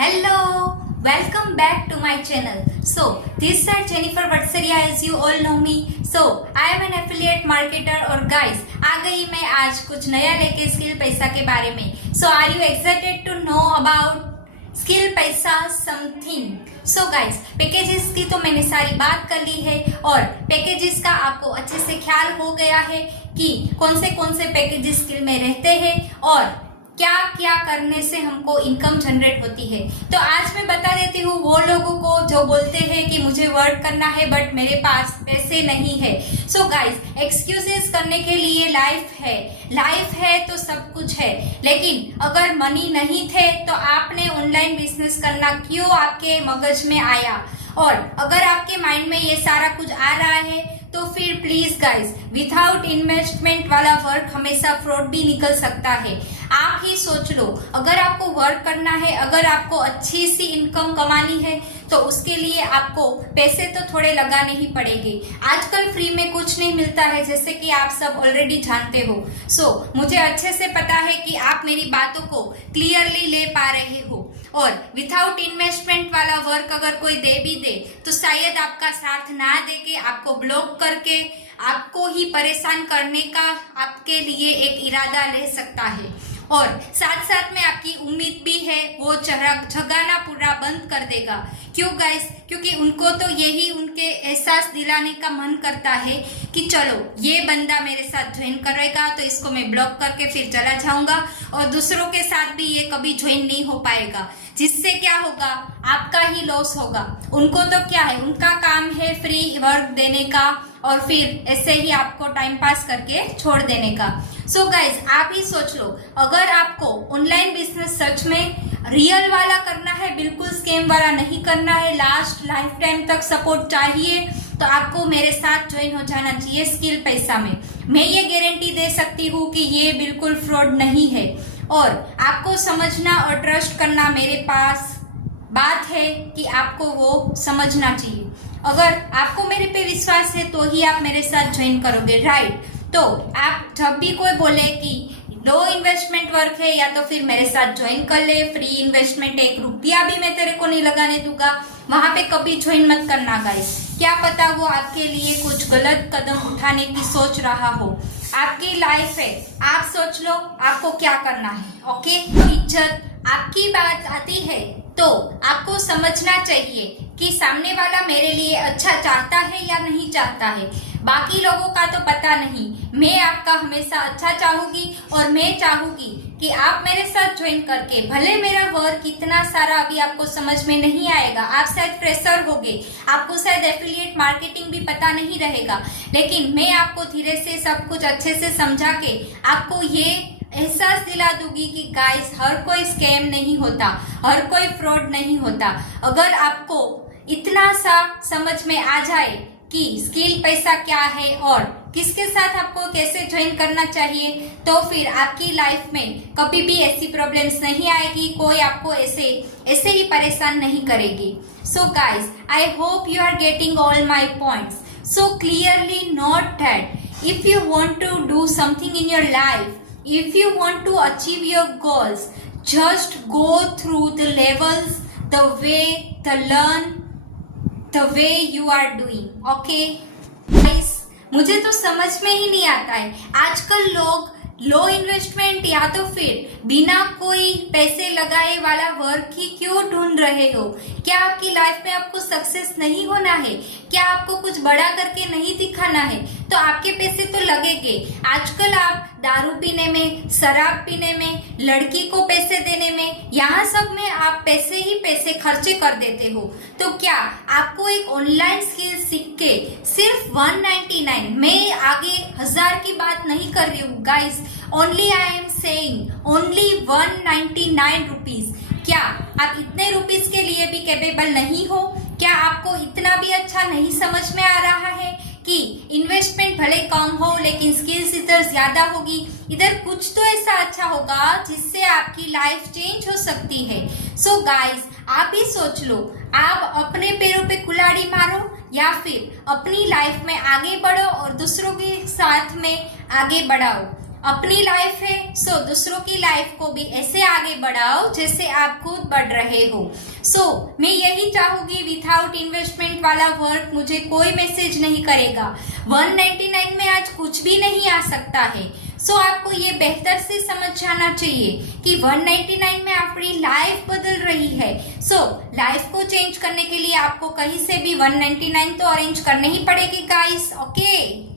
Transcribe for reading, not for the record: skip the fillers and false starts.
Hello, welcome back to my channel. So, this side Jennifer Vatsaria, as you all know me. So, I am an affiliate marketer और guys, आ गई मैं आज कुछ नया लेके skill पैसा के बारे में. So, are you excited to know about skill पैसा समथिंग? सो गाइस, पैकेजेस की तो मैंने सारी बात कर ली है और पैकेजेस का आपको अच्छे से ख्याल हो गया है कि कौन से पैकेजेस स्किल में रहते हैं और क्या क्या करने से हमको इनकम जनरेट होती है. तो आज मैं बता देती हूँ वो लोगों को जो बोलते हैं कि मुझे वर्क करना है बट मेरे पास पैसे नहीं है. सो गाइस, एक्सक्यूजेस करने के लिए लाइफ है तो सब कुछ है, लेकिन अगर मनी नहीं थे तो आपने ऑनलाइन बिजनेस करना क्यों आपके मगज में आया? और अगर आपके माइंड में ये सारा कुछ आ रहा है तो फिर प्लीज गाइस, विदाउट इन्वेस्टमेंट वाला वर्क हमेशा फ्रॉड भी निकल सकता है. आप ही सोच लो, अगर आपको वर्क करना है, अगर आपको अच्छी सी इनकम कमानी है तो उसके लिए आपको पैसे तो थोड़े लगाने ही पड़ेंगे. आजकल फ्री में कुछ नहीं मिलता है, जैसे कि आप सब ऑलरेडी जानते हो. सो मुझे अच्छे से पता है कि आप मेरी बातों को क्लियरली ले पा रहे हो. और विदाउट इन्वेस्टमेंट वाला वर्क अगर कोई दे भी दे तो शायद आपका साथ ना दे के आपको ब्लॉक करके आपको ही परेशान करने का आपके लिए एक इरादा रह सकता है. और साथ साथ में आपकी उम्मीद भी है वो जगाना पूरा बंद कर देगा. क्यों गाइस? क्योंकि उनको तो यही उनके एहसास दिलाने का मन करता है कि चलो ये बंदा मेरे साथ ज्वाइन करेगा तो इसको मैं ब्लॉक करके फिर चला जाऊंगा और दूसरों के साथ भी ये कभी ज्वाइन नहीं हो पाएगा, जिससे क्या होगा, आपका ही लॉस होगा. उनको तो क्या है, उनका काम है फ्री वर्क देने का और फिर ऐसे ही आपको टाइम पास करके छोड़ देने का. सो गाइज, आप ही सोच लो, अगर आपको ऑनलाइन बिजनेस सच में रियल वाला करना है, बिल्कुल स्कैम वाला नहीं करना है, लास्ट लाइफ टाइम तक सपोर्ट चाहिए, तो आपको मेरे साथ ज्वाइन हो जाना चाहिए स्किल पैसा में. मैं ये गारंटी दे सकती हूँ कि ये बिल्कुल फ्रॉड नहीं है और आपको समझना और ट्रस्ट करना मेरे पास बात है कि आपको वो समझना चाहिए. अगर आपको मेरे पे विश्वास है तो ही आप मेरे साथ ज्वाइन करोगे, राइट? तो आप जब भी कोई बोले कि लो इन्वेस्टमेंट वर्क है या तो फिर मेरे साथ ज्वाइन कर ले, फ्री इन्वेस्टमेंट 1 रुपया भी मैं तेरे को नहीं लगाने दूंगा, वहां पे कभी ज्वाइन मत करना गाइस. क्या पता वो आपके लिए कुछ गलत कदम उठाने की सोच रहा हो. आपकी लाइफ है, आप सोच लो आपको क्या करना है. ओके, इज्जत आपकी बात आती है तो आपको समझना चाहिए कि सामने वाला मेरे लिए अच्छा चाहता है या नहीं चाहता है. बाकी लोगों का तो पता नहीं, मैं आपका हमेशा अच्छा चाहूंगी और मैं चाहूंगी कि आप मेरे साथ ज्वाइन करके, भले मेरा वर्क इतना सारा अभी आपको समझ में नहीं आएगा, आप शायद फ्रेशर होगे, आपको शायद एफिलिएट मार्केटिंग भी पता नहीं रहेगा, लेकिन मैं आपको धीरे से सब कुछ अच्छे से समझा के आपको ये एहसास दिला दूंगी कि गाइस, हर कोई स्कैम नहीं होता, हर कोई फ्रॉड नहीं होता. अगर आपको इतना सा समझ में आ जाए कि स्किल पैसा क्या है और किसके साथ आपको कैसे ज्वाइन करना चाहिए, तो फिर आपकी लाइफ में कभी भी ऐसी प्रॉब्लम्स नहीं आएगी, कोई आपको ऐसे ही परेशान नहीं करेगी. So guys, I hope you are getting all my points. So clearly note that if you want to do something in your life, if you want to achieve your goals, just go through the levels, the way you are doing. Okay guys, मुझे तो समझ में ही नहीं आता है आजकल लोग लो investment या तो फिर बिना कोई पैसे लगाए वाला वर्क ही क्यों ढूंढ रहे हो. क्या आपकी लाइफ में आपको सक्सेस नहीं होना है? क्या आपको कुछ बड़ा करके नहीं दिखाना है? तो आपके पैसे तो लगेंगे. आजकल आप दारू पीने में, शराब पीने में, लड़की को पैसे देने में, यहाँ सब में आप पैसे ही पैसे खर्चे कर देते हो. तो क्या आपको एक ऑनलाइन स्किल सीख के सिर्फ 199, मैं आगे 1000 की बात नहीं कर रही हूँ guys, only I am saying only 199 rupees. क्या आप इतने रुपीस के लिए भी कैपेबल नहीं हो? क्या आपको इतना भी अच्छा नहीं समझ में आ रहा है कि इन्वेस्टमेंट भले कम हो लेकिन स्किल्स इधर ज्यादा होगी, इधर कुछ तो ऐसा अच्छा होगा जिससे आपकी लाइफ चेंज हो सकती है. सो गाइस, आप ही सोच लो, आप अपने पैरों पे कुल्हाड़ी मारो या फिर अपनी लाइफ में आगे बढ़ो और दूसरों के साथ में आगे बढ़ाओ. अपनी लाइफ है, सो दूसरों की लाइफ को भी ऐसे आगे बढ़ाओ जैसे आप खुद बढ़ रहे हो। मैं यही चाहूंगी, विदाउट इन्वेस्टमेंट वाला वर्क मुझे कोई मैसेज नहीं करेगा। 199 में आज कुछ भी नहीं आ सकता है। आपको ये बेहतर से समझ जाना चाहिए कि 199 में आपकी लाइफ बदल रही है। लाइफ को चेंज करने के लिए आपको कहीं से भी 199 तो अरेंज करने ही पड़ेगी गाइस। ओके।